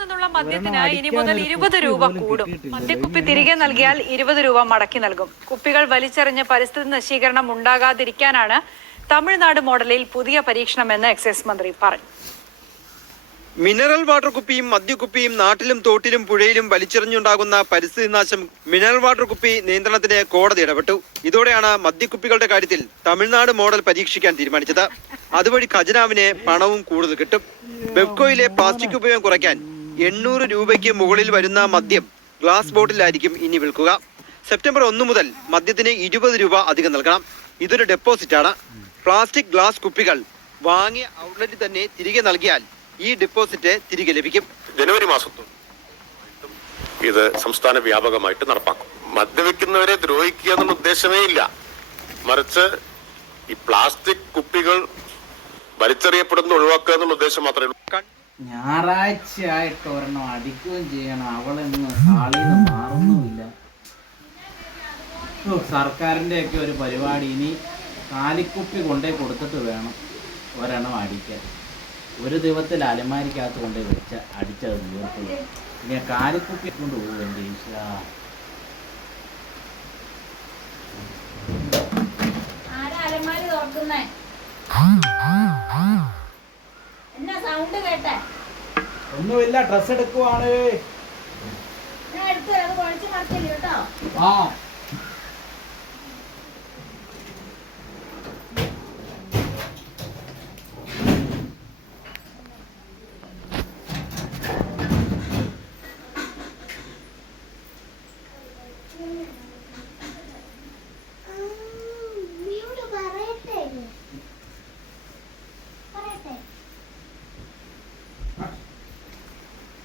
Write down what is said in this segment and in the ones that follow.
നിന്നുള്ള മദ്യത്തിന് ഇനി മുതൽ 20 രൂപ കൂടും. മദ്യക്കുപ്പി തിരികെ നൽകിയാൽ 20 രൂപ മടക്കി നൽകും. കുപ്പികൾ വലിച്ചെറിഞ്ഞ് പരിസ്ഥിതി നശീകരണം ഉണ്ടാകാതിരിക്കാനാണ് തമിഴ്നാട് മോഡലിൽ പുതിയ പരീക്ഷണമെന്ന് എക്സൈസ് മന്ത്രി പറഞ്ഞു. മിനറൽ വാട്ടർ കുപ്പിയും മദ്യക്കുപ്പിയും നാട്ടിലും തോട്ടിലും പുഴയിലും വലിച്ചെറിഞ്ഞുണ്ടാകുന്ന പരിസ്ഥിതി നാശം മിനറൽ വാട്ടർ കുപ്പി നിയന്ത്രണത്തിന് കോടതി ഇടപെട്ടു. ഇതോടെയാണ് മദ്യക്കുപ്പികളുടെ കാര്യത്തിൽ തമിഴ്നാട് മോഡൽ പരീക്ഷിക്കാൻ തീരുമാനിച്ചത്. അതുവഴി ഖജനാവിന് പണവും കൂടുതൽ കിട്ടും. ബെബ്കോയിലെ പ്ലാസ്റ്റിക് ഉപയോഗം കുറയ്ക്കാൻ 800 രൂപയ്ക്ക് മുകളിൽ വരുന്ന മദ്യം ഗ്ലാസ് ബോട്ടിലായിരിക്കും ഇനി വിൽക്കുക. സെപ്റ്റംബർ 1 മുതൽ മദ്യത്തിന് 20 രൂപ അധികം നൽകണം. ഇതൊരു ഡെപ്പോസിറ്റാണ്. പ്ലാസ്റ്റിക് ഗ്ലാസ് കുപ്പികൾ വാങ്ങിയ ഔട്ട്ലെറ്റിൽ തന്നെ തിരികെ നൽകിയാൽ ഈ ഡെപ്പോസിറ്റ് തിരികെ ലഭിക്കും. ജനുവരി മാസത്തും ഇത് സംസ്ഥാന വ്യാപകമായിട്ട് നടപ്പാക്കും. മദ്യവെക്കുന്നവരെ ദ്രോഹിക്കുക എന്നുള്ള ഉദ്ദേശമേ ഇല്ല, മറിച്ച് ഈ പ്ലാസ്റ്റിക് കുപ്പികൾ വലിച്ചെറിയപ്പെടുന്ന ഒഴിവാക്കുക എന്നുള്ള ഉദ്ദേശം മാത്രമേ ഉള്ളൂ. ഞായറാഴ്ചയായിട്ട് ഒരെണ്ണം അടിക്കുകയും ചെയ്യണം. അവളെന്ന് ഹാളിന്ന് മാറുന്നുമില്ല. സർക്കാരിൻ്റെ ഒക്കെ ഒരു പരിപാടി. ഇനി കാലിക്കുപ്പി കൊണ്ടേ കൊടുത്തിട്ട് വേണം ഒരെണ്ണം അടിക്കാൻ. ഒരു ദിവസത്തിൽ അലമാരിക്കകത്ത് കൊണ്ടേ അടിച്ചത് തീർക്കുള്ളൂ. ഇനി കാലിക്കുപ്പി കൊണ്ട് പോകും. എൻ്റെ ഈശ്വരാ, ഒന്നുമില്ല, ഡ്രസ് എടുക്കുവാണ്. ആ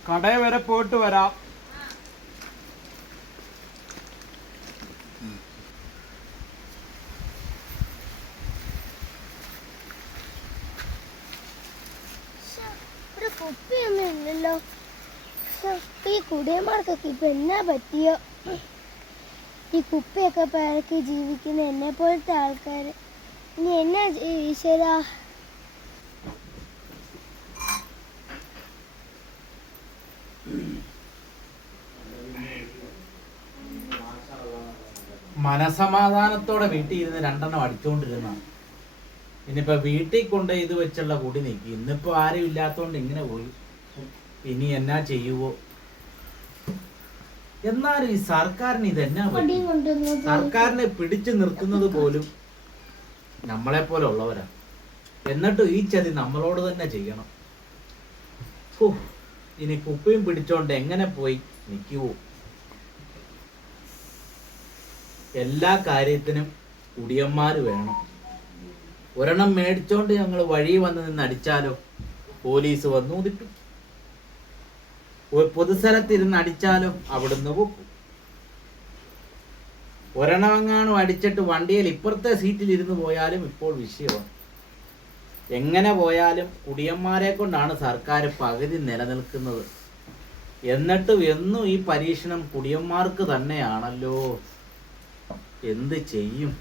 കടയിൽ വരെ പോയിട്ട് വരാം. കുപ്പിയൊന്നും ഇല്ലല്ലോ. ഈ കുടിയന്മാർക്കൊക്കെ ഇപ്പൊ എന്നാ പറ്റിയോ? ഈ കുപ്പിയൊക്കെ പേരൊക്കെ ജീവിക്കുന്ന എന്നെ പോലത്തെ ആൾക്കാർ ഇനി എന്നാ ഈശ്വരാ. മനസമാധാനത്തോടെ വീട്ടിൽ ഇരുന്ന് 2 എണ്ണം അടിച്ചുകൊണ്ടിരുന്ന ഇനിയിപ്പോ വീട്ടിൽ കൊണ്ട് ഇത് വെച്ചുള്ള കുടി നീക്കി. ഇന്നിപ്പോ ആരും ഇല്ലാത്തോണ്ട് ഇങ്ങനെ പോയി. ഇനി എന്നാ ചെയ്യുവോ? എന്നാലും ഈ സർക്കാരിന് ഇതെന്നാ പറ്റും? സർക്കാരിനെ പിടിച്ചു നിർത്തുന്നത് പോലും നമ്മളെ പോലെ ഉള്ളവരാ. എന്നിട്ടും ഈ ചതി നമ്മളോട് തന്നെ ചെയ്യണം. ഇനി കുപ്പിയും പിടിച്ചോണ്ട് എങ്ങനെ പോയി നിൽക്കുവോ? എല്ലാ കാര്യത്തിനും കുടിയന്മാർ വേണം. ഒരെണ്ണം മേടിച്ചോണ്ട് ഞങ്ങൾ വഴി വന്ന് നിന്ന് അടിച്ചാലോ പോലീസ് വന്നു ഉദിക്കും. പൊതുസ്ഥലത്തിരുന്ന് അടിച്ചാലോ അവിടുന്ന് പൊക്കും. ഒരെണ്ണമെങ്ങാനും അടിച്ചിട്ട് വണ്ടിയിൽ ഇപ്പുറത്തെ സീറ്റിൽ ഇരുന്ന് പോയാലും ഇപ്പോൾ വിഷയമാണ്. എങ്ങനെ പോയാലും കുടിയന്മാരെ കൊണ്ടാണ് സർക്കാർ പകുതി നിലനിൽക്കുന്നത്. എന്നിട്ടും എന്നും ഈ പരീക്ഷണം കുടിയന്മാർക്ക് തന്നെയാണല്ലോ. എന്ത് ചെയ്യും?